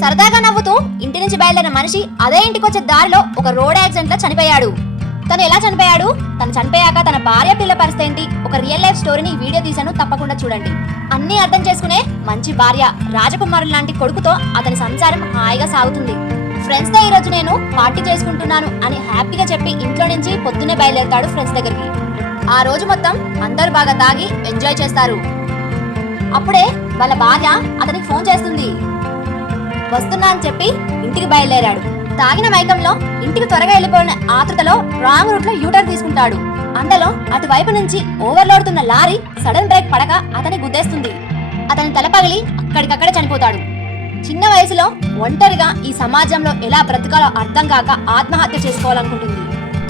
సరదాగా నవ్వుతూ ఇంటి నుంచి బయలుదేరిన మనిషి అదే ఇంటికి వచ్చే దారిలో ఒక రోడ్ యాక్సిడెంట్ లో చనిపోయాడు. తను ఎలా చనిపోయాడు, తను చనిపోయాక తన భార్య పిల్ల పరిస్థితి ఏంటి, ఒక రియల్ లైఫ్ స్టోరీని వీడియో తీశాను, తప్పకుండా చూడండి. అన్ని అర్థం చేసుకునే మంచి భార్య, రాజకుమారుడు లాంటి కొడుకుతో అతని సంసారం హాయిగా సాగుతుంది. ఫ్రెండ్స్ తో ఈ రోజు నేను పార్టీ చేసుకుంటున్నాను అని హ్యాపీగా చెప్పి ఇంట్లో నుంచి పొద్దున్నే బయలుదేరతాడు ఫ్రెండ్స్ దగ్గరికి. ఆ రోజు మొత్తం అందరూ బాగా తాగి ఎంజాయ్ చేస్తారు. అప్పుడే వాళ్ళ భార్య అతనికి ఫోన్ చేస్తుంది. వస్తున్నా అని చెప్పి ఇంటికి బయలుదేరాడు. తాగిన మైకంలో ఇంటికి త్వరగా వెళ్ళిపోయిన ఆతృతలో రాంగ్ రూట్ లో యూటర్న్ తీసుకుంటాడు. అంతలో అటువైపు నుంచి ఓవర్లోడుతున్న లారీ సడన్ బ్రేక్ పడక అతని గుద్దేస్తుంది. అతని తల పగిలి అక్కడికక్కడే చనిపోతాడు. చిన్న వయసులో ఒంటరిగా ఈ సమాజంలో ఎలా బ్రతకాలో అర్థం కాక ఆత్మహత్య చేసుకోవాలనుకుంటుంది.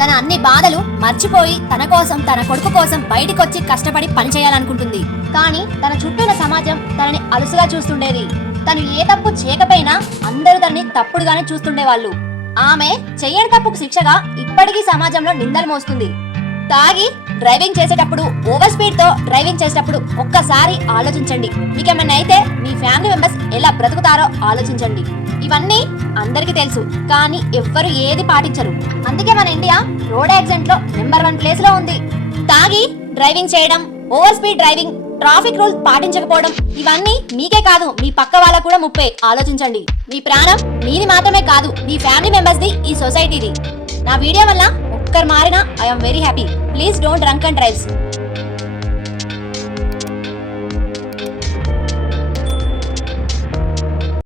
తన అన్ని బాధలు మర్చిపోయి తన కోసం, తన కొడుకు కోసం బయటికొచ్చి కష్టపడి పని చేయాలనుకుంటుంది. కానీ తన చుట్టూన సమాజం తనని అలుసుగా చూస్తుండేది. తను ఏ తప్పు చేయకపోయినా అందరూ తనని తప్పుడుగానే చూస్తుండేవాళ్ళు. ఆమె చెయ్యని తప్పుకు శిక్షగా ఇప్పటికీ సమాజంలో నిందలు మోస్తుంది. తాగి డ్రైవింగ్ చేసేటప్పుడు, ఓవర్ స్పీడ్ తో డ్రైవింగ్ చేసేటప్పుడు ఒక్కసారి ఆలోచించండి. మీకేమన్నా అయితే మీ ఫ్యామిలీ మెంబర్స్ ఎలా బ్రతుకుతారో ఆలోచించండి. ఇవన్నీ అందరికీ తెలుసు, కానీ ఎవ్వరు ఏది పాటించరు. అందుకే మన ఇండియా రోడ్ యాక్సిడెంట్ లో నెంబర్ 1 ప్లేస్ లో ఉంది. తాగి డ్రైవింగ్ చేయడం, over speed driving, traffic rules పాటించకపోవడం, ఇవన్నీ మీకే కాదు మీ పక్క వాళ్ళకు కూడా ముప్పే. ఆలోచించండి. మీ ప్రాణం మీది మాత్రమే కాదు, మీ ఫ్యామిలీ మెంబర్స్ ది, ఈ సొసైటీది. నా వీడియో వల్ల ఒక్కరు మారినా I'm very happy. Please don't drunk and drives.